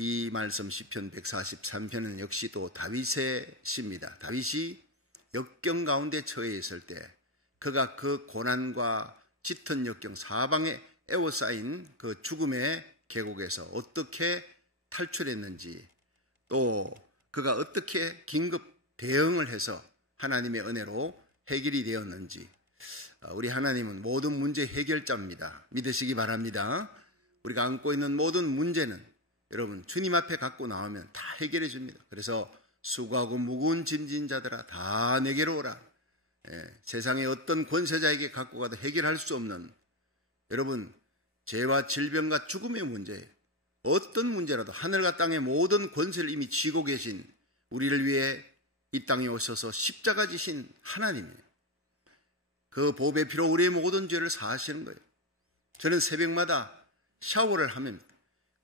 이 말씀 시편 143편은 역시 또 다윗의 시입니다. 다윗이 역경 가운데 처해 있을 때 그가 그 고난과 짙은 역경 사방에 에워싸인 그 죽음의 계곡에서 어떻게 탈출했는지, 또 그가 어떻게 긴급 대응을 해서 하나님의 은혜로 해결이 되었는지. 우리 하나님은 모든 문제 해결자입니다. 믿으시기 바랍니다. 우리가 안고 있는 모든 문제는 여러분 주님 앞에 갖고 나오면 다 해결해 줍니다. 그래서 수고하고 무거운 짐진 자들아 다 내게로 오라. 세상의 어떤 권세자에게 갖고 가도 해결할 수 없는, 여러분 죄와 질병과 죽음의 문제, 어떤 문제라도 하늘과 땅의 모든 권세를 이미 쥐고 계신 우리를 위해 이 땅에 오셔서 십자가 지신 하나님이에요. 그 보배 피로 우리의 모든 죄를 사하시는 거예요. 저는 새벽마다 샤워를 하면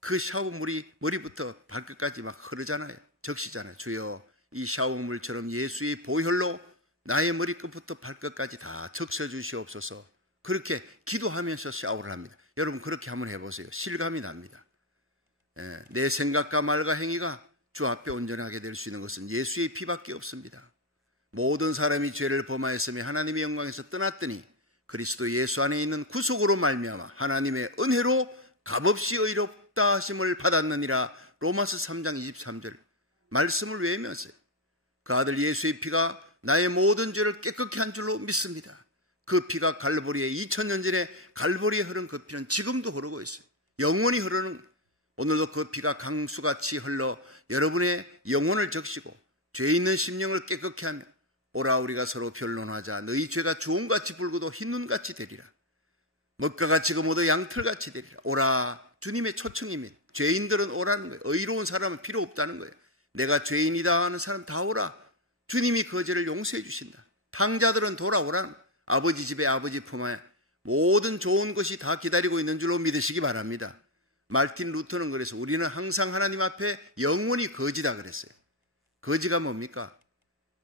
그 샤워물이 머리부터 발끝까지 막 흐르잖아요. 적시잖아요. 주여 이 샤워물처럼 예수의 보혈로 나의 머리끝부터 발끝까지 다 적셔주시옵소서. 그렇게 기도하면서 샤워를 합니다. 여러분 그렇게 한번 해보세요. 실감이 납니다. 내 생각과 말과 행위가 주 앞에 온전하게 될 수 있는 것은 예수의 피밖에 없습니다. 모든 사람이 죄를 범하였으며 하나님의 영광에서 떠났더니 그리스도 예수 안에 있는 구속으로 말미암아 하나님의 은혜로 값없이 의롭다 하심을 받았느니라. 로마서 3장 23절 말씀을 외우면서 그 아들 예수의 피가 나의 모든 죄를 깨끗게 한 줄로 믿습니다. 그 피가 갈보리에 2000년 전에 갈보리에 흐른 그 피는 지금도 흐르고 있어요. 영원히 흐르는, 오늘도 그 피가 강수같이 흘러 여러분의 영혼을 적시고 죄 있는 심령을 깨끗게 하며 오라 우리가 서로 변론하자. 너희 죄가 주홍같이 붉어도 흰눈같이 되리라. 먹가같이 검어도 양털같이 되리라. 오라. 주님의 초청입니다. 죄인들은 오라는 거예요. 의로운 사람은 필요 없다는 거예요. 내가 죄인이다 하는 사람 다 오라. 주님이 그 죄를 용서해 주신다. 탕자들은 돌아오라는 거예요. 아버지 집에 아버지 품에 모든 좋은 것이 다 기다리고 있는 줄로 믿으시기 바랍니다. 말틴 루터는 그래서 우리는 항상 하나님 앞에 영원히 거지다 그랬어요. 거지가 뭡니까?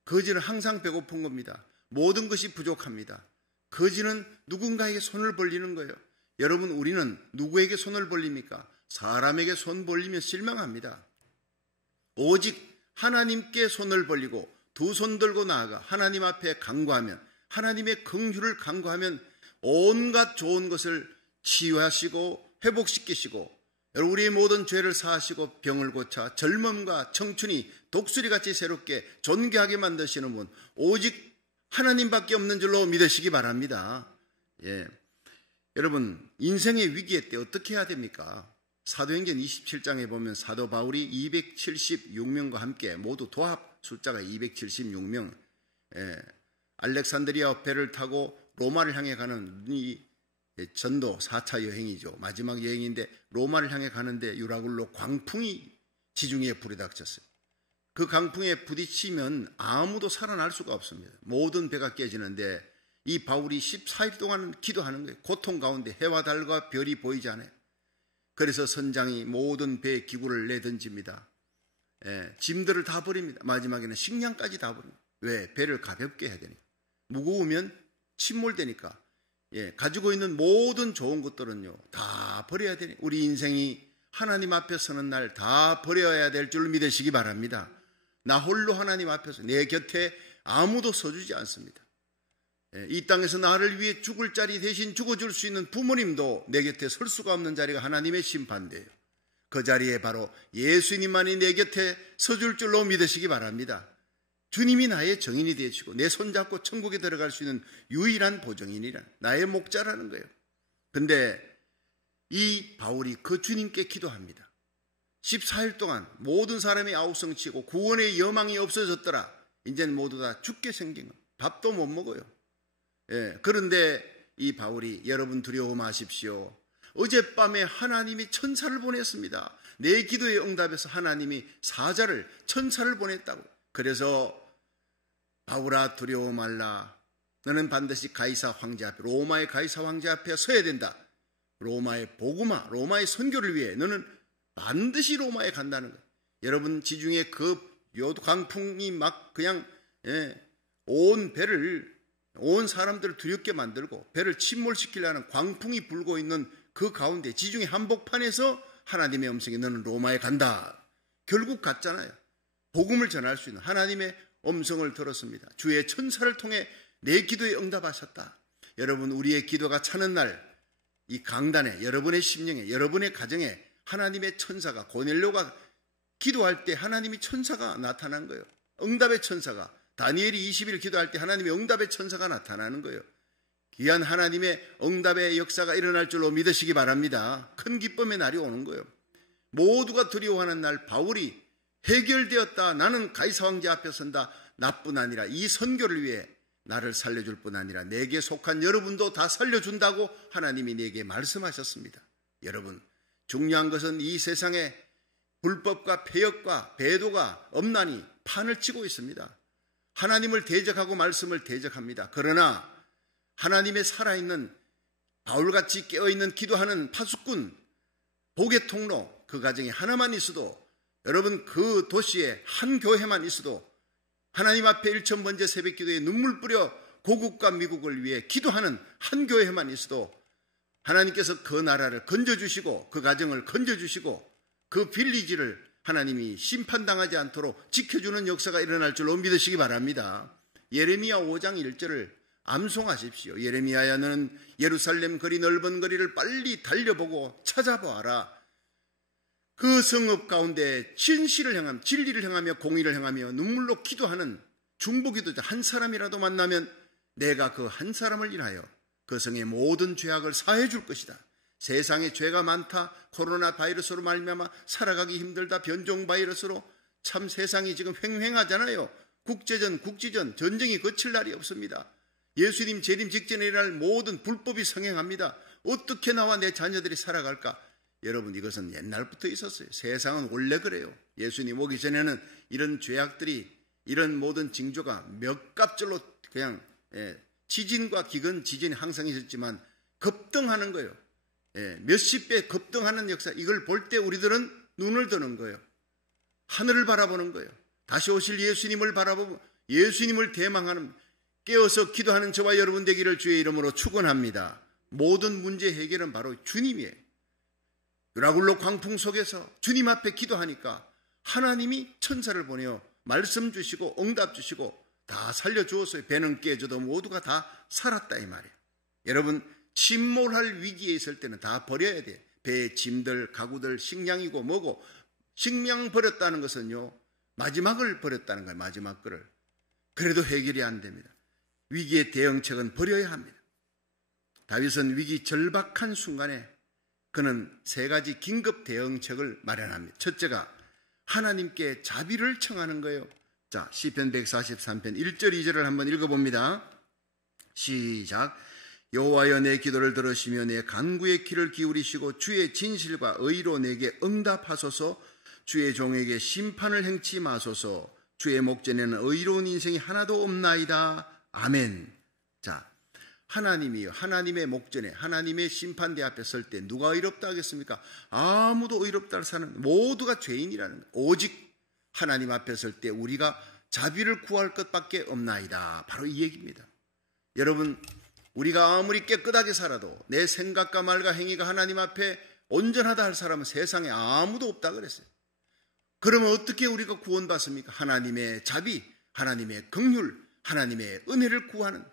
거지는 항상 배고픈 겁니다. 모든 것이 부족합니다. 거지는 누군가에게 손을 벌리는 거예요. 여러분 우리는 누구에게 손을 벌립니까? 사람에게 손 벌리면 실망합니다. 오직 하나님께 손을 벌리고 두 손 들고 나아가 하나님 앞에 간구하면, 하나님의 긍휼을 간구하면 온갖 좋은 것을 치유하시고 회복시키시고 우리의 모든 죄를 사하시고 병을 고쳐 젊음과 청춘이 독수리같이 새롭게 존귀하게 만드시는 분 오직 하나님밖에 없는 줄로 믿으시기 바랍니다. 여러분 인생의 위기에 때 어떻게 해야 됩니까? 사도행전 27장에 보면 사도 바울이 276명과 함께 모두 도합 숫자가 276명 알렉산드리아 배를 타고 로마를 향해 가는 이 전도 4차 여행이죠. 마지막 여행인데 로마를 향해 가는데 유라굴로 광풍이 지중해에 불이 닥쳤어요. 그 강풍에 부딪히면 아무도 살아날 수가 없습니다. 모든 배가 깨지는데 이 바울이 14일 동안 기도하는 거예요. 고통 가운데 해와 달과 별이 보이지 않아요. 그래서 선장이 모든 배의 기구를 내던집니다. 짐들을 다 버립니다. 마지막에는 식량까지 다 버립니다. 왜? 배를 가볍게 해야 되니까. 무거우면 침몰되니까. 가지고 있는 모든 좋은 것들은요 다 버려야 되니 우리 인생이 하나님 앞에 서는 날 다 버려야 될 줄 믿으시기 바랍니다. 나 홀로 하나님 앞에서 내 곁에 아무도 서주지 않습니다. 이 땅에서 나를 위해 죽을 자리 대신 죽어줄 수 있는 부모님도 내 곁에 설 수가 없는 자리가 하나님의 심판대예요. 그 자리에 바로 예수님만이 내 곁에 서줄 줄로 믿으시기 바랍니다. 주님이 나의 정인이 되시고 내 손잡고 천국에 들어갈 수 있는 유일한 보정인이란 나의 목자라는 거예요. 근데 이 바울이 그 주님께 기도합니다. 14일 동안 모든 사람이 아우성치고 구원의 여망이 없어졌더라. 이제는 모두 다 죽게 생긴 거. 밥도 못 먹어요. 그런데 이 바울이 여러분 두려워 마십시오. 어젯밤에 하나님이 천사를 보냈습니다. 내 기도에 응답해서 하나님이 사자를 천사를 보냈다고. 그래서 바울아 두려워 말라. 너는 반드시 가이사 황제 앞에 로마의 가이사 황제 앞에 서야 된다. 로마의 복음화 로마의 선교를 위해 너는 반드시 로마에 간다는 거예요. 여러분 지중해 그 강풍이 막 그냥 온 배를 온 사람들을 두렵게 만들고 배를 침몰시키려는 광풍이 불고 있는 그 가운데 지중해 한복판에서 하나님의 음성이 너는 로마에 간다. 결국 갔잖아요. 복음을 전할 수 있는 하나님의 음성을 들었습니다. 주의 천사를 통해 내 기도에 응답하셨다. 여러분, 우리의 기도가 차는 날 이 강단에, 여러분의 심령에, 여러분의 가정에 하나님의 천사가, 고넬료가 기도할 때 하나님이 천사가 나타난 거예요. 응답의 천사가, 다니엘이 20일 기도할 때 하나님의 응답의 천사가 나타나는 거예요. 귀한 하나님의 응답의 역사가 일어날 줄로 믿으시기 바랍니다. 큰 기쁨의 날이 오는 거예요. 모두가 두려워하는 날, 바울이 해결되었다. 나는 가이사 황제 앞에 선다. 나뿐 아니라 이 선교를 위해 나를 살려줄 뿐 아니라 내게 속한 여러분도 다 살려준다고 하나님이 내게 말씀하셨습니다. 여러분, 중요한 것은 이 세상에 불법과 폐역과 배도가 엄난히 판을 치고 있습니다. 하나님을 대적하고 말씀을 대적합니다. 그러나 하나님의 살아있는 바울같이 깨어있는 기도하는 파수꾼, 복의 통로, 그 가정에 하나만 있어도, 여러분 그 도시에 한 교회만 있어도 하나님 앞에 1000번째 새벽 기도에 눈물 뿌려 고국과 미국을 위해 기도하는 한 교회만 있어도 하나님께서 그 나라를 건져주시고 그 가정을 건져주시고 그 빌리지를 하나님이 심판당하지 않도록 지켜주는 역사가 일어날 줄로 믿으시기 바랍니다. 예레미야 5장 1절을 암송하십시오. 예레미야야, 너는 예루살렘 거리 넓은 거리를 빨리 달려보고 찾아보아라. 그 성읍 가운데 진리를 행하며 공의를 행하며 눈물로 기도하는 중보기도자 한 사람이라도 만나면 내가 그 한 사람을 인하여 그 성의 모든 죄악을 사해 줄 것이다. 세상에 죄가 많다. 코로나 바이러스로 말미암아 살아가기 힘들다. 변종 바이러스로 참 세상이 지금 횡행하잖아요. 국지전 전쟁이 그칠 날이 없습니다. 예수님 재림 직전에 일어날 모든 불법이 성행합니다. 어떻게 나와 내 자녀들이 살아갈까? 여러분, 이것은 옛날부터 있었어요. 세상은 원래 그래요. 예수님 오기 전에는 이런 죄악들이, 이런 모든 징조가 몇 갑절로 그냥 지진과 기근, 지진이 항상 있었지만 급등하는 거예요. 몇십 배 급등하는 역사, 이걸 볼 때 우리들은 눈을 드는 거예요. 하늘을 바라보는 거예요. 다시 오실 예수님을 바라보고 예수님을 대망하는, 깨어서 기도하는 저와 여러분 되기를 주의 이름으로 축원합니다. 모든 문제 해결은 바로 주님이에요. 유라굴로 광풍 속에서 주님 앞에 기도하니까 하나님이 천사를 보내어 말씀 주시고 응답 주시고 다 살려주었어요. 배는 깨져도 모두가 다 살았다 이 말이에요. 여러분, 침몰할 위기에 있을 때는 다 버려야 돼요. 배의 짐들, 가구들, 식량이고 뭐고. 식량 버렸다는 것은요, 마지막을 버렸다는 거예요. 마지막 거를. 그래도 해결이 안 됩니다. 위기의 대응책은 버려야 합니다. 다윗은 위기 절박한 순간에 그는 3가지 긴급 대응책을 마련합니다. 첫째가 하나님께 자비를 청하는 거예요. 자, 시편 143편 1절 2절을 한번 읽어봅니다. 시작. 여호와여, 내 기도를 들으시며 내 간구의 귀를 기울이시고 주의 진실과 의로 내게 응답하소서. 주의 종에게 심판을 행치 마소서. 주의 목전에는 의로운 인생이 하나도 없나이다. 아멘. 자, 하나님이요, 하나님의 목전에, 하나님의 심판대 앞에 설 때 누가 의롭다 하겠습니까? 아무도 의롭다 사는, 모두가 죄인이라는 거예요. 오직 하나님 앞에 설 때 우리가 자비를 구할 것밖에 없나이다. 바로 이 얘기입니다. 여러분, 우리가 아무리 깨끗하게 살아도 내 생각과 말과 행위가 하나님 앞에 온전하다 할 사람은 세상에 아무도 없다 그랬어요. 그러면 어떻게 우리가 구원받습니까? 하나님의 자비, 하나님의 긍휼, 하나님의 은혜를 구하는,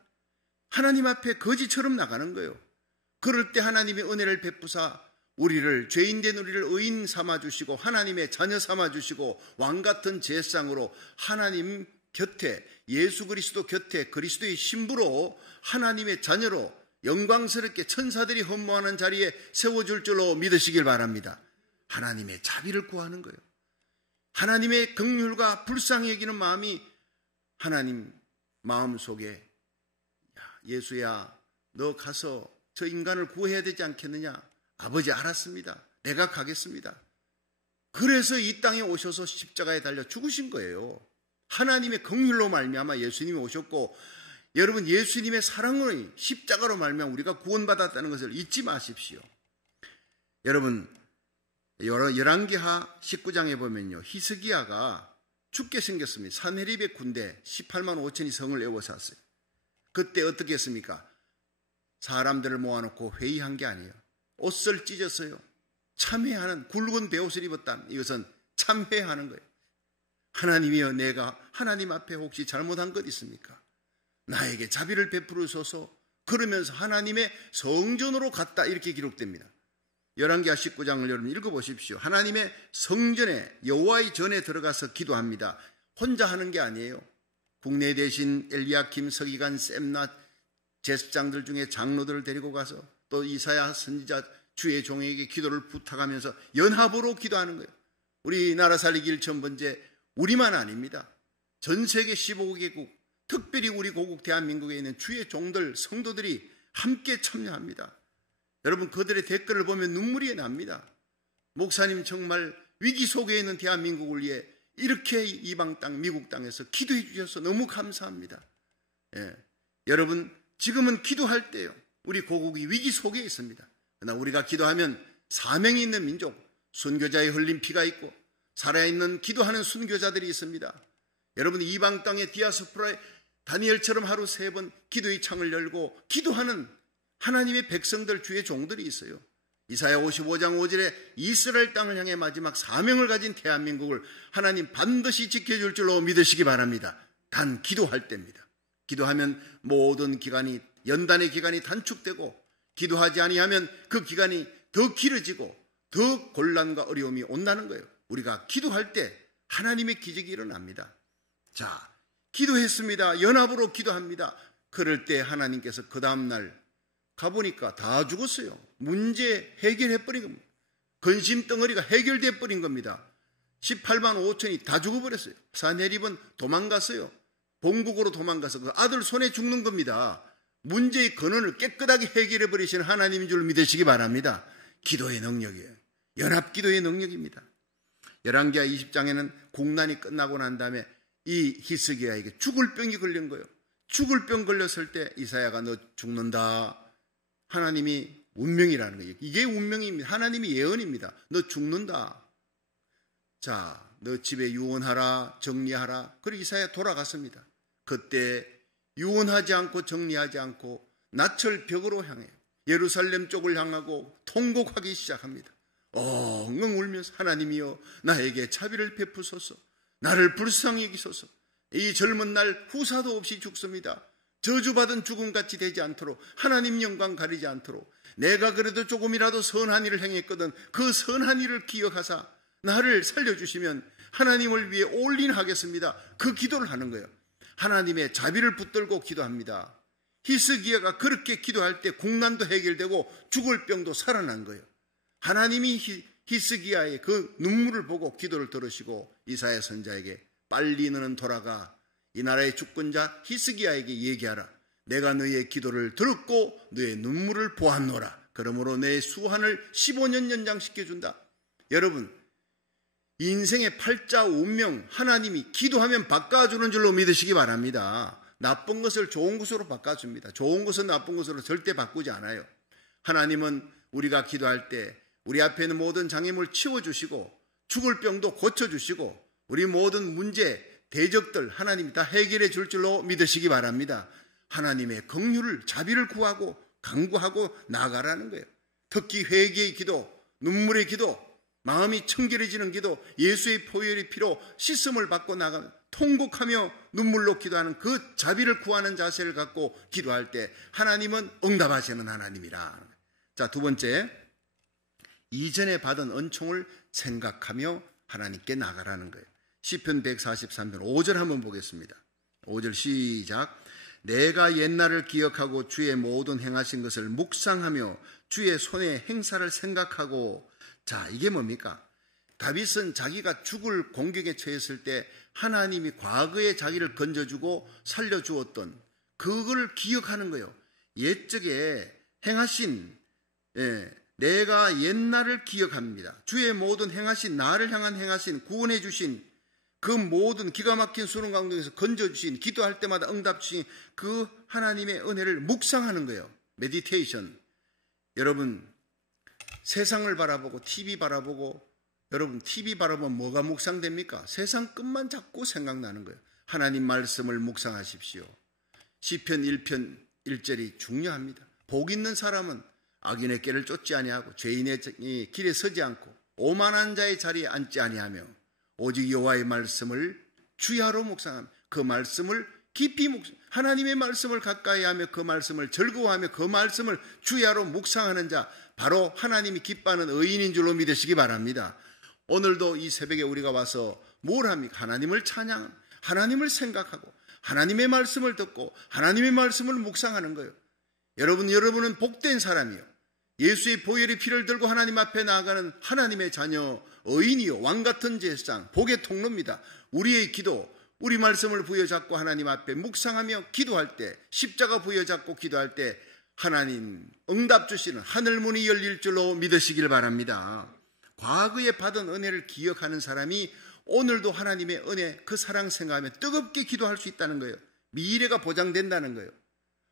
하나님 앞에 거지처럼 나가는 거예요. 그럴 때 하나님의 은혜를 베푸사 우리를, 죄인된 우리를 의인 삼아주시고 하나님의 자녀 삼아주시고 왕같은 제상으로 하나님 곁에, 예수 그리스도 곁에 그리스도의 신부로 하나님의 자녀로 영광스럽게 천사들이 헌모하는 자리에 세워줄 줄로 믿으시길 바랍니다. 하나님의 자비를 구하는 거예요. 하나님의 긍휼과 불쌍히 여기는 마음이 하나님 마음속에, 예수야, 너 가서 저 인간을 구해야 되지 않겠느냐? 아버지, 알았습니다. 내가 가겠습니다. 그래서 이 땅에 오셔서 십자가에 달려 죽으신 거예요. 하나님의 긍휼로 말미암아 예수님이 오셨고, 여러분, 예수님의 사랑으로 십자가로 말미암아 우리가 구원받았다는 것을 잊지 마십시오. 여러분, 열왕기하 19장에 보면요, 히스기야가 죽게 생겼습니다. 산헤립의 군대 18만 5천이 성을 에워쌌어요. 그때 어떻게 했습니까? 사람들을 모아놓고 회의한 게 아니에요. 옷을 찢었어요. 참회하는, 굵은 베옷을 입었다면 이것은 참회하는 거예요. 하나님이여, 내가 하나님 앞에 혹시 잘못한 것 있습니까? 나에게 자비를 베풀으소서. 그러면서 하나님의 성전으로 갔다, 이렇게 기록됩니다. 열왕기하 19장을 여러분 읽어보십시오. 하나님의 성전에, 여호와의 전에 들어가서 기도합니다. 혼자 하는 게 아니에요. 국내 대신 엘리야킴, 서기관, 셈나 제사장들 중에 장로들을 데리고 가서 또 이사야 선지자 주의 종에게 기도를 부탁하면서 연합으로 기도하는 거예요. 우리나라 살리기 1,000번째 우리만 아닙니다. 전 세계 15개국, 특별히 우리 고국 대한민국에 있는 주의 종들, 성도들이 함께 참여합니다. 여러분, 그들의 댓글을 보면 눈물이 납니다. 목사님 정말 위기 속에 있는 대한민국을 위해 이렇게 이방 땅, 미국 땅에서 기도해 주셔서 너무 감사합니다. 여러분, 지금은 기도할 때요. 우리 고국이 위기 속에 있습니다. 그러나 우리가 기도하면 사명이 있는 민족, 순교자의 흘린 피가 있고 살아있는 기도하는 순교자들이 있습니다. 여러분, 이방 땅의 디아스포라에 다니엘처럼 하루 3번 기도의 창을 열고 기도하는 하나님의 백성들, 주의 종들이 있어요. 이사야 55장 5절에 이스라엘 땅을 향해 마지막 사명을 가진 대한민국을 하나님 반드시 지켜줄 줄로 믿으시기 바랍니다. 단 기도할 때입니다. 기도하면 모든 기간이, 연단의 기간이 단축되고, 기도하지 아니하면 그 기간이 더 길어지고 더 곤란과 어려움이 온다는 거예요. 우리가 기도할 때 하나님의 기적이 일어납니다. 자, 기도했습니다. 연합으로 기도합니다. 그럴 때 하나님께서 그 다음날 가보니까 다 죽었어요. 문제 해결해버린 겁니다. 근심 덩어리가 해결돼 버린 겁니다. 18만 5천이 다 죽어버렸어요. 사내립은 도망갔어요. 본국으로 도망가서 그 아들 손에 죽는 겁니다. 문제의 근원을 깨끗하게 해결해버리신 하나님인 줄 믿으시기 바랍니다. 기도의 능력이에요. 연합기도의 능력입니다. 열왕기하 20장에는 국난이 끝나고 난 다음에 이 히스기야에게 죽을 병이 걸린 거예요. 죽을 병 걸렸을 때 이사야가 너 죽는다. 하나님이 운명이라는 거예요. 이게 운명입니다. 하나님이 예언입니다. 너 죽는다. 자, 너 집에 유언하라, 정리하라. 그리고 이사야 돌아갔습니다. 그때 유언하지 않고 정리하지 않고 낯을 벽으로 향해 예루살렘 쪽을 향하고 통곡하기 시작합니다. 엉엉 울면서 하나님이여, 나에게 자비를 베푸소서. 나를 불쌍히 여기소서. 이 젊은 날 후사도 없이 죽습니다. 저주받은 죽음같이 되지 않도록, 하나님 영광 가리지 않도록, 내가 그래도 조금이라도 선한 일을 행했거든 그 선한 일을 기억하사 나를 살려주시면 하나님을 위해 올인하겠습니다. 그 기도를 하는 거예요. 하나님의 자비를 붙들고 기도합니다. 히스기야가 그렇게 기도할 때 국난도 해결되고 죽을 병도 살아난 거예요. 하나님이 히스기야의 그 눈물을 보고 기도를 들으시고 이사야 선지자에게 빨리 너는 돌아가 이 나라의 주권자 히스기야에게 얘기하라. 내가 너의 기도를 들었고 너의 눈물을 보았노라. 그러므로 내 수한을 15년 연장시켜준다. 여러분, 인생의 팔자 운명 하나님이 기도하면 바꿔주는 줄로 믿으시기 바랍니다. 나쁜 것을 좋은 것으로 바꿔줍니다. 좋은 것은 나쁜 것으로 절대 바꾸지 않아요. 하나님은 우리가 기도할 때 우리 앞에 있는 모든 장애물 치워주시고 죽을 병도 고쳐주시고 우리 모든 문제, 대적들 하나님이 다 해결해 줄 줄로 믿으시기 바랍니다. 하나님의 긍휼을, 자비를 구하고 간구하고 나아가라는 거예요. 특히 회개의 기도, 눈물의 기도, 마음이 청결해지는 기도, 예수의 보혈의 피로 씻음을 받고 나가면 통곡하며 눈물로 기도하는 그 자비를 구하는 자세를 갖고 기도할 때 하나님은 응답하시는 하나님이라. 자, 두 번째, 이전에 받은 은총을 생각하며 하나님께 나가라는 거예요. 시편 143편 5절 한번 보겠습니다. 5절 시작. 내가 옛날을 기억하고 주의 모든 행하신 것을 묵상하며 주의 손의 행사를 생각하고. 자, 이게 뭡니까? 다윗은 자기가 죽을 공격에 처했을 때 하나님이 과거에 자기를 건져주고 살려주었던 그걸 기억하는 거예요. 옛적에 행하신, 내가 옛날을 기억합니다. 주의 모든 행하신, 나를 향한 행하신, 구원해 주신 그 모든 기가 막힌 수능 가운데서 건져주신, 기도할 때마다 응답 주신 그 하나님의 은혜를 묵상하는 거예요. 메디테이션. 여러분, 세상을 바라보고 TV 바라보고, 여러분 TV 바라보면 뭐가 묵상됩니까? 세상 끝만 자꾸 생각나는 거예요. 하나님 말씀을 묵상하십시오. 시편 1편 1절이 중요합니다. 복 있는 사람은 악인의 길을 쫓지 아니하고 죄인의 길에 서지 않고 오만한 자의 자리에 앉지 아니하며 오직 여호와의 말씀을 주야로 묵상하며 그 말씀을 깊이 하나님의 말씀을 가까이 하며 그 말씀을 즐거워하며 그 말씀을 주야로 묵상하는 자, 바로 하나님이 기뻐하는 의인인 줄로 믿으시기 바랍니다. 오늘도 이 새벽에 우리가 와서 뭘 합니까? 하나님을 찬양, 하나님을 생각하고 하나님의 말씀을 듣고 하나님의 말씀을 묵상하는 거예요. 여러분은 복된 사람이요, 예수의 보혈의 피를 들고 하나님 앞에 나아가는 하나님의 자녀, 의인이요, 왕같은 제사장, 복의 통로입니다. 우리의 기도, 우리 말씀을 부여잡고 하나님 앞에 묵상하며 기도할 때, 십자가 부여잡고 기도할 때 하나님 응답 주시는 하늘문이 열릴 줄로 믿으시길 바랍니다. 과거에 받은 은혜를 기억하는 사람이 오늘도 하나님의 은혜, 그 사랑 생각하며 뜨겁게 기도할 수 있다는 거예요. 미래가 보장된다는 거예요.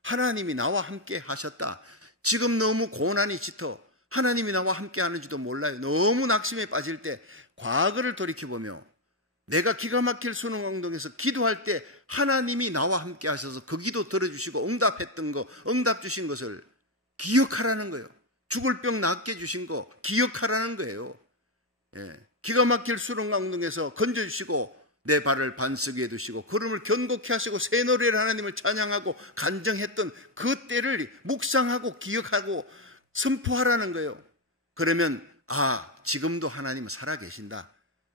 하나님이 나와 함께 하셨다. 지금 너무 고난이 짙어 하나님이 나와 함께 하는지도 몰라요. 너무 낙심에 빠질 때 과거를 돌이켜보며 내가 기가 막힐 수능 운동에서 기도할 때 하나님이 나와 함께 하셔서 그 기도 들어주시고 응답했던 거, 응답 주신 것을 기억하라는 거예요. 죽을 병 낫게 해주신 거 기억하라는 거예요. 기가 막힐 수능 운동에서 건져주시고 내 발을 반석 위에 두시고 걸음을 견고케 하시고 새 노래를 하나님을 찬양하고 간증했던 그 때를 묵상하고 기억하고 선포하라는 거예요. 그러면 지금도 하나님은 살아계신다,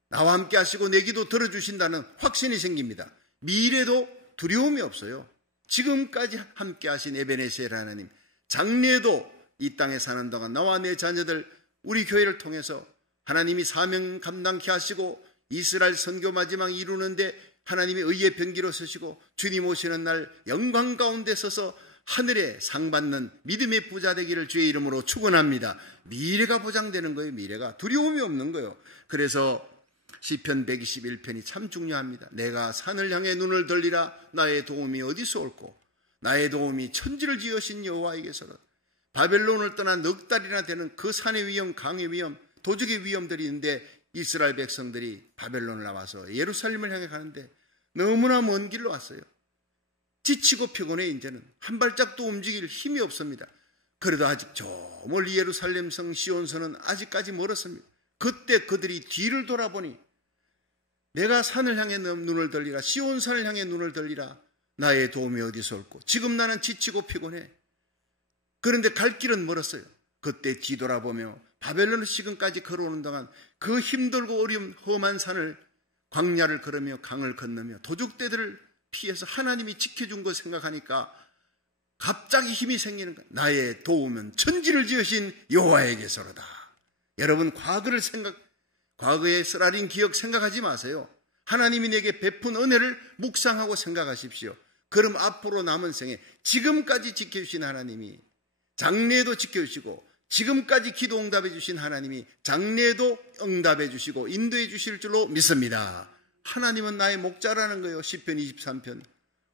나와 함께 하시고 내 기도 들어주신다는 확신이 생깁니다. 미래도 두려움이 없어요. 지금까지 함께 하신 에베네셀 하나님, 장래에도 이 땅에 사는 동안 나와 내 자녀들, 우리 교회를 통해서 하나님이 사명 감당케 하시고 이스라엘 선교 마지막 이루는데 하나님의 의의 병기로 서시고 주님 오시는 날 영광 가운데 서서 하늘에 상 받는 믿음의 부자 되기를 주의 이름으로 축원합니다. 미래가 보장되는 거예요. 미래가 두려움이 없는 거예요. 그래서 시편 121편이 참 중요합니다. 내가 산을 향해 눈을 돌리라. 나의 도움이 어디서 올꼬? 나의 도움이 천지를 지으신 여호와에게서라. 바벨론을 떠나 넉 달이나 되는 그 산의 위험, 강의 위험, 도적의 위험들이 있는데 이스라엘 백성들이 바벨론을 나와서 예루살렘을 향해 가는데 너무나 먼 길로 왔어요. 지치고 피곤해. 이제는 한 발짝도 움직일 힘이 없습니다. 그래도 아직 저 멀리 예루살렘 성 시온성은 아직까지 멀었습니다. 그때 그들이 뒤를 돌아보니 내가 산을 향해 눈을 돌리라. 시온산을 향해 눈을 돌리라. 나의 도움이 어디서 올꼬? 지금 나는 지치고 피곤해. 그런데 갈 길은 멀었어요. 그때 뒤돌아보며 바벨론 시근까지 걸어오는 동안 그 힘들고 어려운 험한 산을, 광야를 걸으며 강을 건너며 도적대들을 피해서 하나님이 지켜준 거 생각하니까 갑자기 힘이 생기는 거예요. 나의 도움은 천지를 지으신 여호와에게서로다. 여러분, 과거의 쓰라린 기억 생각하지 마세요. 하나님이 내게 베푼 은혜를 묵상하고 생각하십시오. 그럼 앞으로 남은 생에 지금까지 지켜주신 하나님이 장래에도 지켜주시고 지금까지 기도 응답해 주신 하나님이 장래에도 응답해 주시고 인도해 주실 줄로 믿습니다. 하나님은 나의 목자라는 거예요. 시편 23편.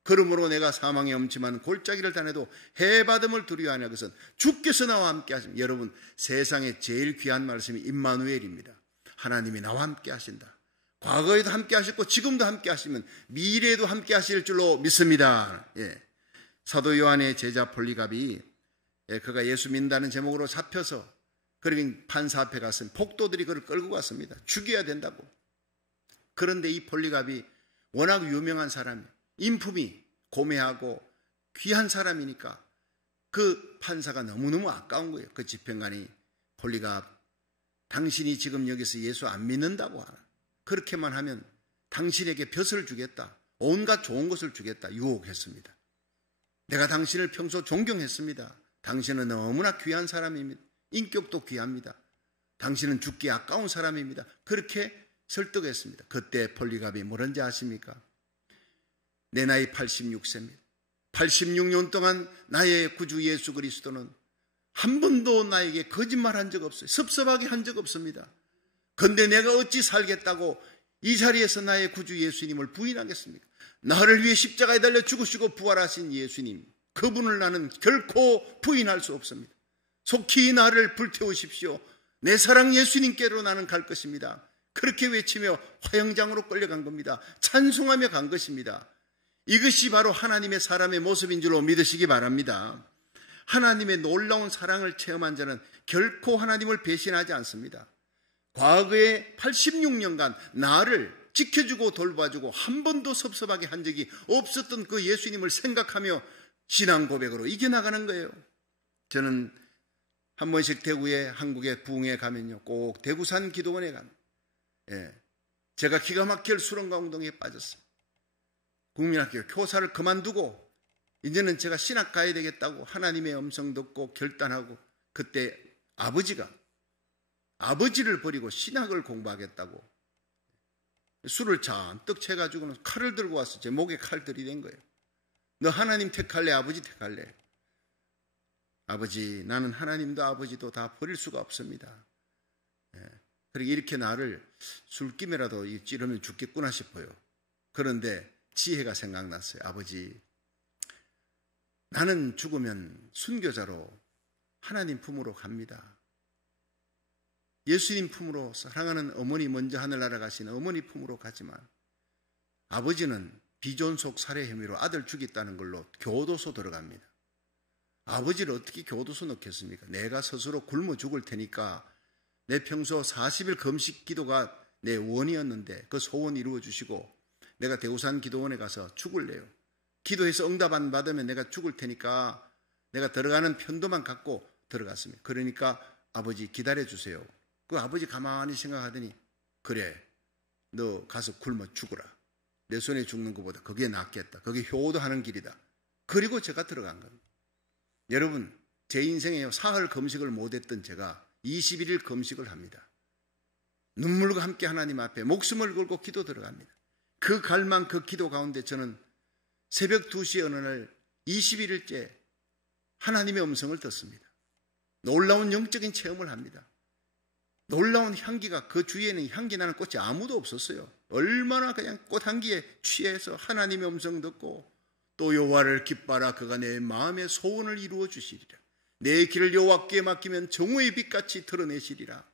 그러므로 내가 사망의 엄침한 골짜기를 다녀도 해받음을 두려워하냐. 그것은 주께서 나와 함께 하십니다. 여러분, 세상에 제일 귀한 말씀이 임마누엘입니다. 하나님이 나와 함께 하신다. 과거에도 함께 하셨고 지금도 함께 하시면 미래에도 함께 하실 줄로 믿습니다. 사도 요한의 제자 폴리갑이 그가 예수 믿는다는 제목으로 잡혀서 그러긴 판사 앞에 갔으면 폭도들이 그를 끌고 갔습니다. 죽여야 된다고. 그런데 이 폴리갑이 워낙 유명한 사람이에요. 인품이 고매하고 귀한 사람이니까 그 판사가 너무너무 아까운 거예요. 그 집행관이 폴리갑, 당신이 지금 여기서 예수 안 믿는다고 하나? 그렇게만 하면 당신에게 벼슬을 주겠다. 온갖 좋은 것을 주겠다. 유혹했습니다. 내가 당신을 평소 존경했습니다. 당신은 너무나 귀한 사람입니다. 인격도 귀합니다. 당신은 죽기 아까운 사람입니다. 그렇게 설득했습니다. 그때 폴리갑이 뭐런지 아십니까? 내 나이 86세입니다. 86년 동안 나의 구주 예수 그리스도는 한 번도 나에게 거짓말한 적 없어요. 섭섭하게 한 적 없습니다. 그런데 내가 어찌 살겠다고 이 자리에서 나의 구주 예수님을 부인하겠습니까? 나를 위해 십자가에 달려 죽으시고 부활하신 예수님, 그분을 나는 결코 부인할 수 없습니다. 속히 나를 불태우십시오. 내 사랑 예수님께로 나는 갈 것입니다. 그렇게 외치며 화형장으로 끌려간 겁니다. 찬송하며 간 것입니다. 이것이 바로 하나님의 사람의 모습인 줄로 믿으시기 바랍니다. 하나님의 놀라운 사랑을 체험한 자는 결코 하나님을 배신하지 않습니다. 과거에 86년간 나를 지켜주고 돌봐주고 한 번도 섭섭하게 한 적이 없었던 그 예수님을 생각하며 신앙 고백으로 이겨나가는 거예요. 저는 한 번씩 대구에 한국에 부흥에 가면요, 꼭 대구산 기도원에 가면, 제가 기가 막힐 수련과 운동에 빠졌어요. 국민학교 교사를 그만두고 이제는 제가 신학 가야 되겠다고 하나님의 음성 듣고 결단하고, 그때 아버지를 버리고 신학을 공부하겠다고 술을 잔뜩 채가지고는 칼을 들고 와서 제 목에 칼 들이댄 거예요. 너 하나님 택할래? 아버지 택할래? 아버지, 나는 하나님도 아버지도 다 버릴 수가 없습니다. 그러게 이렇게 나를 술김에라도 찌르면 죽겠구나 싶어요. 그런데 지혜가 생각났어요. 아버지, 나는 죽으면 순교자로 하나님 품으로 갑니다. 예수님 품으로, 사랑하는 어머니 먼저 하늘나라 가시는 어머니 품으로 가지만 아버지는 비존속 살해 혐의로 아들 죽였다는 걸로 교도소 들어갑니다. 아버지를 어떻게 교도소 넣겠습니까? 내가 스스로 굶어 죽을 테니까 내 평소 40일 금식 기도가 내 원이었는데 그 소원 이루어 주시고 내가 대구산 기도원에 가서 죽을래요. 기도해서 응답 안 받으면 내가 죽을 테니까 내가 들어가는 편도만 갖고 들어갔습니다. 그러니까 아버지 기다려 주세요. 그 아버지 가만히 생각하더니, 그래, 너 가서 굶어 죽어라. 내 손에 죽는 것보다 그게 낫겠다. 그게 효도하는 길이다. 그리고 제가 들어간 겁니다. 여러분, 제 인생에 사흘 금식을 못했던 제가 21일 금식을 합니다. 눈물과 함께 하나님 앞에 목숨을 걸고 기도 들어갑니다. 그 갈망, 그 기도 가운데 저는 새벽 2시에 어느 날 21일째 하나님의 음성을 듣습니다. 놀라운 영적인 체험을 합니다. 놀라운 향기가, 그 주위에는 향기 나는 꽃이 아무도 없었어요. 얼마나 그냥 꽃향기에 취해서 하나님의 음성 듣고, 또 여호와를 기뻐하라, 그가 내 마음의 소원을 이루어 주시리라. 내 길을 여호와께 맡기면 정오의 빛같이 드러내시리라.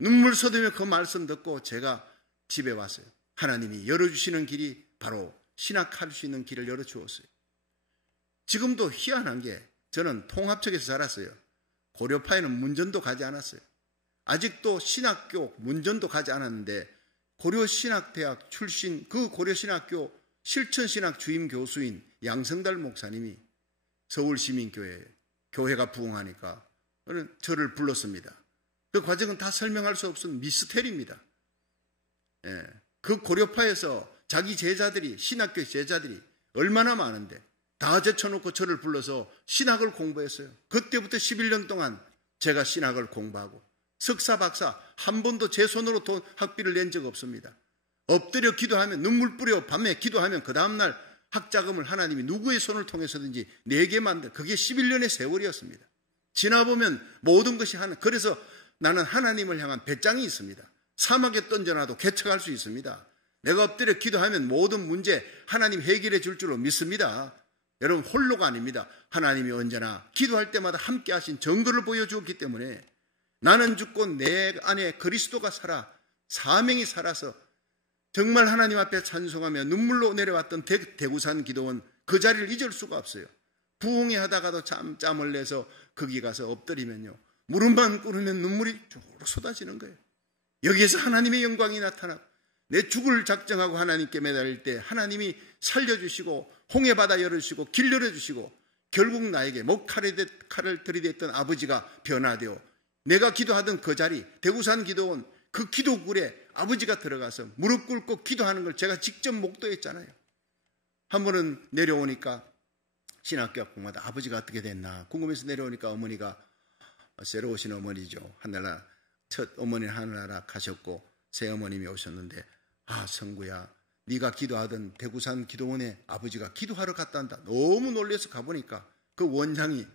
눈물 쏟으며 그 말씀 듣고 제가 집에 왔어요. 하나님이 열어주시는 길이 바로 신학할 수 있는 길을 열어주었어요. 지금도 희한한 게, 저는 통합청에서 자랐어요. 고려파에는 문전도 가지 않았어요. 아직도 신학교 문전도 가지 않았는데 고려신학대학 출신 그 고려신학교 실천신학 주임 교수인 양성달 목사님이 서울시민교회 교회가 부흥하니까 저를 불렀습니다. 그 과정은 다 설명할 수 없는 미스테리입니다. 그 고려파에서 자기 제자들이, 신학교 제자들이 얼마나 많은데 다 제쳐놓고 저를 불러서 신학을 공부했어요. 그때부터 11년 동안 제가 신학을 공부하고 석사, 박사 한 번도 제 손으로 돈 학비를 낸 적 없습니다. 엎드려 기도하면, 눈물 뿌려 밤에 기도하면 그 다음날 학자금을 하나님이 누구의 손을 통해서든지 내게 만들, 그게 11년의 세월이었습니다. 지나보면 모든 것이 그래서 나는 하나님을 향한 배짱이 있습니다. 사막에 던져놔도 개척할 수 있습니다. 내가 엎드려 기도하면 모든 문제 하나님 해결해 줄 줄로 믿습니다. 여러분, 홀로가 아닙니다. 하나님이 언제나 기도할 때마다 함께 하신 증거를 보여주었기 때문에 나는 죽고 내 안에 그리스도가 살아, 사명이 살아서 정말 하나님 앞에 찬송하며 눈물로 내려왔던 대구산 기도원, 그 자리를 잊을 수가 없어요. 부흥회 하다가도 짬을 내서 거기 가서 엎드리면요, 무릎만 꿇으면 눈물이 쭉 쏟아지는 거예요. 여기에서 하나님의 영광이 나타나고 내 죽을 작정하고 하나님께 매달릴 때 하나님이 살려주시고 홍해바다 열어주시고 길 열어주시고 결국 나에게 칼을 들이댔던 아버지가 변화되어 내가 기도하던 그 자리, 대구산 기도원 그 기도굴에 아버지가 들어가서 무릎 꿇고 기도하는 걸 제가 직접 목도했잖아요. 한 번은 내려오니까 신학교 학부마다 아버지가 어떻게 됐나 궁금해서 내려오니까 어머니가, 새로 오신 어머니죠. 하늘나라 첫 어머니는 하늘나라 가셨고 새 어머님이 오셨는데, 아 성구야, 네가 기도하던 대구산 기도원에 아버지가 기도하러 갔단다. 너무 놀라서 가보니까 그 원장이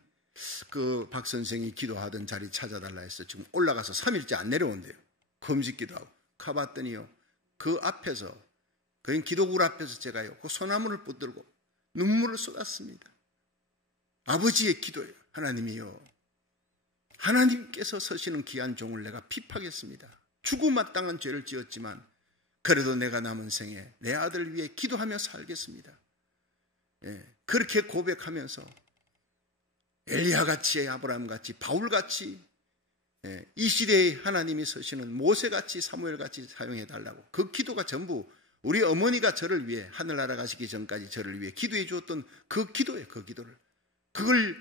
그 박 선생이 기도하던 자리 찾아달라 해서 지금 올라가서 3일째 안 내려온대요. 금식 기도하고 가봤더니요, 그 앞에서, 그 기도굴 앞에서 제가요 그 소나무를 붙들고 눈물을 쏟았습니다. 아버지의 기도예요. 하나님이요, 하나님께서 서시는 귀한 종을 내가 핍하겠습니다. 죽음 마땅한 죄를 지었지만 그래도 내가 남은 생에 내 아들 위해 기도하며 살겠습니다. 그렇게 고백하면서 엘리야같이, 아브라함같이, 바울같이, 이 시대에 하나님이 서시는 모세같이, 사무엘같이 사용해달라고. 그 기도가 전부 우리 어머니가 저를 위해, 하늘나라 가시기 전까지 저를 위해 기도해 주었던 그 기도예요. 그 기도를. 그걸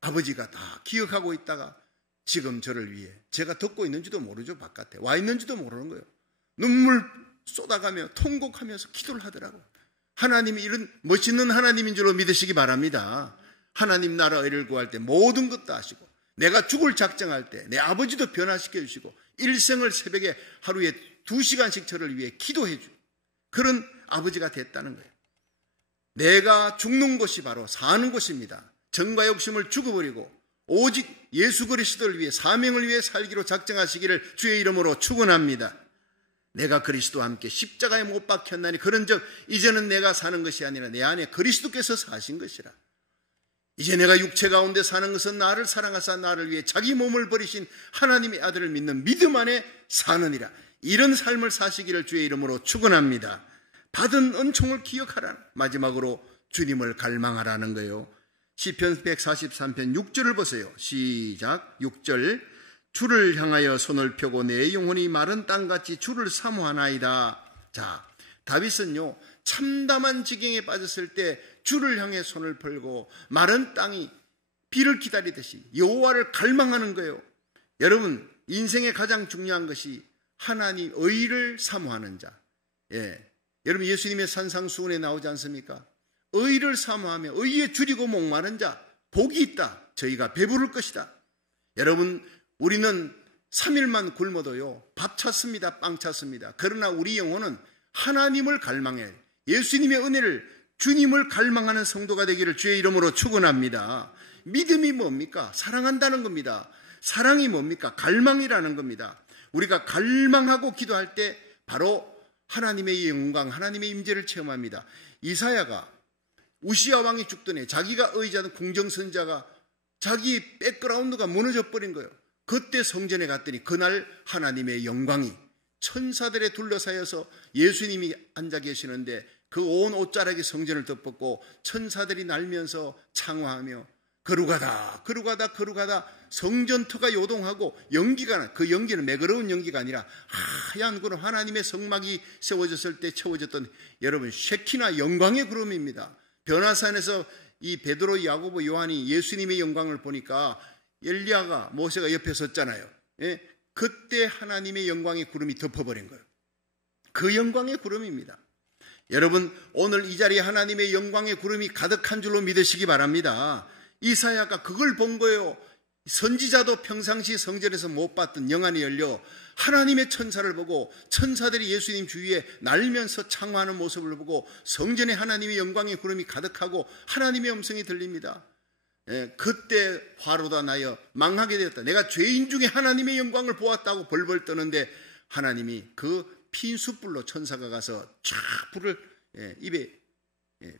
아버지가 다 기억하고 있다가 지금 저를 위해, 제가 듣고 있는지도 모르죠. 바깥에 와 있는지도 모르는 거예요. 눈물 쏟아가며 통곡하면서 기도를 하더라고. 하나님이 이런 멋있는 하나님인 줄로 믿으시기 바랍니다. 하나님 나라 의를 구할 때 모든 것도 아시고, 내가 죽을 작정할 때 내 아버지도 변화시켜 주시고, 일생을 새벽에 하루에 2시간씩 저를 위해 기도해 주, 그런 아버지가 됐다는 거예요. 내가 죽는 곳이 바로 사는 곳입니다. 정과 욕심을 죽어버리고 오직 예수 그리스도를 위해, 사명을 위해 살기로 작정하시기를 주의 이름으로 축원합니다. 내가 그리스도와 함께 십자가에 못 박혔나니 그런즉 이제는 내가 사는 것이 아니라 내 안에 그리스도께서 사신 것이라. 이제 내가 육체 가운데 사는 것은 나를 사랑하사 나를 위해 자기 몸을 버리신 하나님의 아들을 믿는 믿음 안에 사느니라. 이런 삶을 사시기를 주의 이름으로 축원합니다. 받은 은총을 기억하라. 마지막으로 주님을 갈망하라는 거예요. 시편 143편 6절을 보세요. 시작. 6절. 주를 향하여 손을 펴고 내 영혼이 마른 땅같이 주를 사모하나이다. 자, 다윗은요, 참담한 지경에 빠졌을 때 주를 향해 손을 펼고 마른 땅이 비를 기다리듯이 여호와를 갈망하는 거예요. 여러분, 인생의 가장 중요한 것이 하나님 의를 사모하는 자. 여러분, 예수님의 산상수훈에 나오지 않습니까? 의를 사모하며 의에 줄이고 목마른 자 복이 있다. 저희가 배부를 것이다. 여러분, 우리는 3일만 굶어도요 밥 찾습니다. 빵 찾습니다. 그러나 우리 영혼은 하나님을 갈망해 예수님의 은혜를, 주님을 갈망하는 성도가 되기를 주의 이름으로 축원합니다. 믿음이 뭡니까? 사랑한다는 겁니다. 사랑이 뭡니까? 갈망이라는 겁니다. 우리가 갈망하고 기도할 때 바로 하나님의 영광, 하나님의 임재를 체험합니다. 이사야가 우시아 왕이 죽던 해 자기가 의지하던 궁정선자가 자기 백그라운드가 무너져 버린 거예요. 그때 성전에 갔더니 그날 하나님의 영광이 천사들에 둘러싸여서 예수님이 앉아 계시는데 그 온 옷자락이 성전을 덮었고 천사들이 날면서 창화하며 거룩하다 거룩하다 거룩하다, 성전터가 요동하고 연기가 나. 그 연기는 매끄러운 연기가 아니라 하얀 구름, 하나님의 성막이 세워졌을 때 채워졌던, 여러분, 쉐키나 영광의 구름입니다. 변화산에서 이 베드로, 야고보, 요한이 예수님의 영광을 보니까 엘리야가, 모세가 옆에 섰잖아요. 그때 하나님의 영광의 구름이 덮어버린 거예요. 그 영광의 구름입니다. 여러분, 오늘 이 자리에 하나님의 영광의 구름이 가득한 줄로 믿으시기 바랍니다. 이사야가 그걸 본 거예요. 선지자도 평상시 성전에서 못 봤던 영안이 열려 하나님의 천사를 보고, 천사들이 예수님 주위에 날면서 창화하는 모습을 보고 성전에 하나님의 영광의 구름이 가득하고 하나님의 음성이 들립니다. 그때 화로다 나여 망하게 되었다. 내가 죄인 중에 하나님의 영광을 보았다고 벌벌 떠는데 하나님이 그 핀숯불로, 천사가 가서 쫙 불을 입에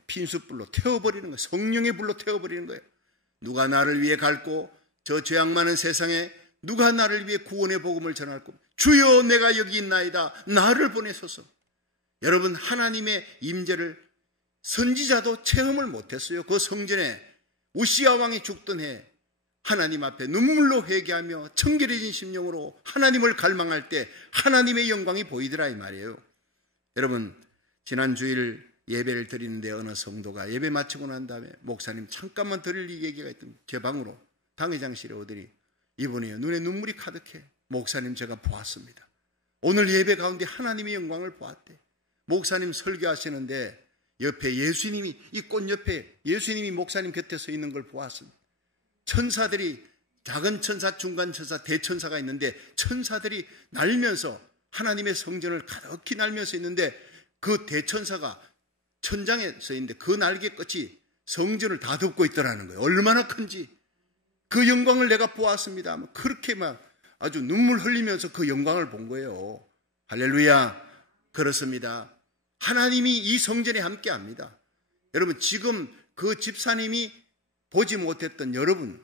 핀숯불로 태워버리는 거예요. 성령의 불로 태워버리는 거예요. 누가 나를 위해 갈고 저 죄악 많은 세상에 누가 나를 위해 구원의 복음을 전할고, 주여 내가 여기 있나이다, 나를 보내소서. 여러분, 하나님의 임재를 선지자도 체험을 못했어요. 그 성전에 우시아 왕이 죽던 해 하나님 앞에 눈물로 회개하며 청결해진 심령으로 하나님을 갈망할 때 하나님의 영광이 보이더라 이 말이에요. 여러분, 지난 주일 예배를 드리는데 어느 성도가 예배 마치고 난 다음에 목사님 잠깐만 드릴 얘기가 있던 제 방으로 당회장실에 오더니 이분이요, 눈에 눈물이 가득해. 목사님, 제가 보았습니다. 오늘 예배 가운데 하나님의 영광을 보았대. 목사님 설교하시는데 옆에 예수님이, 이 꽃 옆에 예수님이 목사님 곁에 서 있는 걸 보았습니다. 천사들이, 작은 천사, 중간 천사, 대천사가 있는데 천사들이 날면서 하나님의 성전을 가득히 날면서 있는데 그 대천사가 천장에 서 있는데 그 날개 끝이 성전을 다 덮고 있더라는 거예요. 얼마나 큰지. 그 영광을 내가 보았습니다. 그렇게 막 아주 눈물 흘리면서 그 영광을 본 거예요. 할렐루야. 그렇습니다. 하나님이 이 성전에 함께 합니다. 여러분, 지금 그 집사님이 보지 못했던 여러분,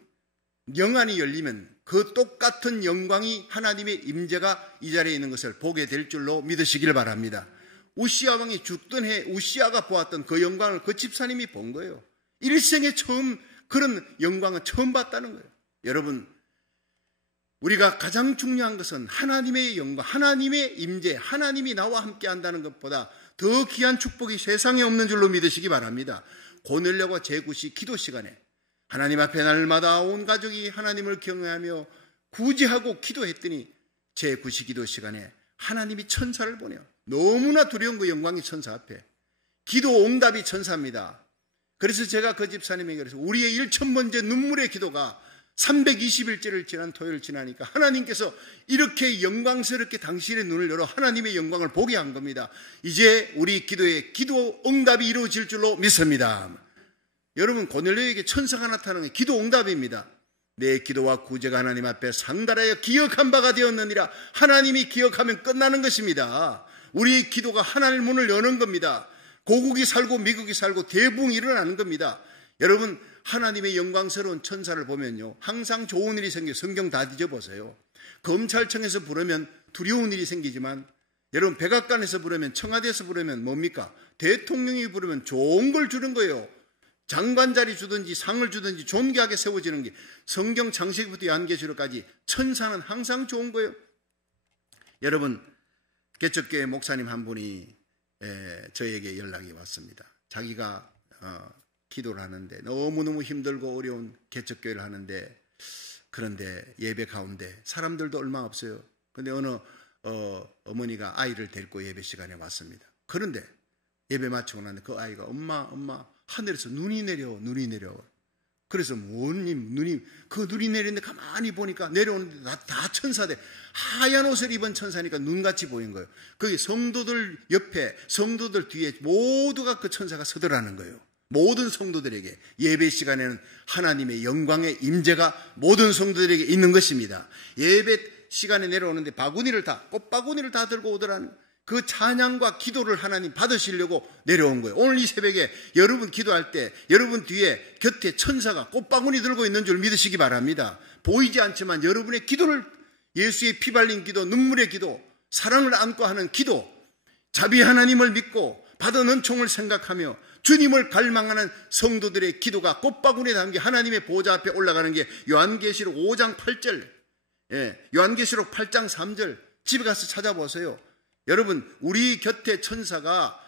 영안이 열리면 그 똑같은 영광이, 하나님의 임재가 이 자리에 있는 것을 보게 될 줄로 믿으시길 바랍니다. 우시아 왕이 죽던 해 우시아가 보았던 그 영광을 그 집사님이 본 거예요. 일생에 처음 그런 영광은 처음 봤다는 거예요. 여러분, 우리가 가장 중요한 것은 하나님의 영광, 하나님의 임재, 하나님이 나와 함께 한다는 것보다 더 귀한 축복이 세상에 없는 줄로 믿으시기 바랍니다. 고넬료와 제9시 기도 시간에 하나님 앞에 날마다 온 가족이 하나님을 경외하며 구제하고 기도했더니 제9시 기도 시간에 하나님이 천사를 보내요. 너무나 두려운 그 영광이 천사 앞에. 기도 응답이 천사입니다. 그래서 제가 그 집사님에게 그래서 우리의 1000번째 눈물의 기도가 320일째를 지난 토요일 지나니까 하나님께서 이렇게 영광스럽게 당신의 눈을 열어 하나님의 영광을 보게 한 겁니다. 이제 우리 기도에 기도 응답이 이루어질 줄로 믿습니다. 여러분, 고넬료에게 천사가 나타나는 게 기도 응답입니다. 내 기도와 구제가 하나님 앞에 상달하여 기억한 바가 되었느니라. 하나님이 기억하면 끝나는 것입니다. 우리의 기도가 하나님의 문을 여는 겁니다. 고국이 살고 미국이 살고 대붕이 일어나는 겁니다. 여러분, 하나님의 영광스러운 천사를 보면요, 항상 좋은 일이 생겨요. 성경 다 뒤져보세요. 검찰청에서 부르면 두려운 일이 생기지만, 여러분, 백악관에서 부르면, 청와대에서 부르면 뭡니까? 대통령이 부르면 좋은 걸 주는 거예요. 장관 자리 주든지 상을 주든지 존귀하게 세워지는 게, 성경 창세기부터 요한계시록까지 천사는 항상 좋은 거예요. 여러분, 개척교회 목사님 한 분이 저에게 연락이 왔습니다. 자기가 기도를 하는데 너무너무 힘들고 어려운 개척교회를 하는데, 그런데 예배 가운데 사람들도 얼마 없어요. 그런데 어느 어머니가 아이를 데리고 예배 시간에 왔습니다. 그런데 예배 마치고 나는데 그 아이가 엄마 하늘에서 눈이 내려. 그래서 누님 그 눈이 내리는데 가만히 보니까 내려오는데 다 천사들, 하얀 옷을 입은 천사니까 눈같이 보인 거예요. 거기 성도들 옆에, 성도들 뒤에 모두가 그 천사가 서더라는 거예요. 모든 성도들에게 예배 시간에는 하나님의 영광의 임재가 모든 성도들에게 있는 것입니다. 예배 시간에 내려오는데 꽃바구니를 다 들고 오더라는, 그 찬양과 기도를 하나님 받으시려고 내려온 거예요. 오늘 이 새벽에 여러분 기도할 때 여러분 뒤에 곁에 천사가 꽃바구니 들고 있는 줄 믿으시기 바랍니다. 보이지 않지만 여러분의 기도를, 예수의 피 발린 기도, 눈물의 기도, 사랑을 안고 하는 기도, 자비 하나님을 믿고 받은 은총을 생각하며 주님을 갈망하는 성도들의 기도가 꽃바구니에 담겨 하나님의 보좌 앞에 올라가는 게 요한계시록 5장 8절, 요한계시록 8장 3절, 집에 가서 찾아보세요. 여러분, 우리 곁에 천사가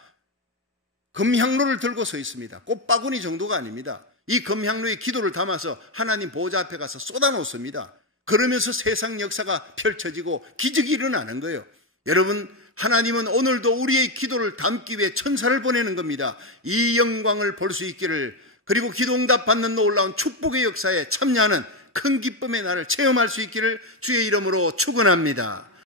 금향로를 들고 서 있습니다. 꽃바구니 정도가 아닙니다. 이 금향로에 기도를 담아서 하나님 보좌 앞에 가서 쏟아놓습니다. 그러면서 세상 역사가 펼쳐지고 기적이 일어나는 거예요. 여러분, 하나님은 오늘도 우리의 기도를 담기 위해 천사를 보내는 겁니다. 이 영광을 볼 수 있기를, 그리고 기도 응답 받는 놀라운 축복의 역사에 참여하는 큰 기쁨의 날을 체험할 수 있기를 주의 이름으로 축원합니다.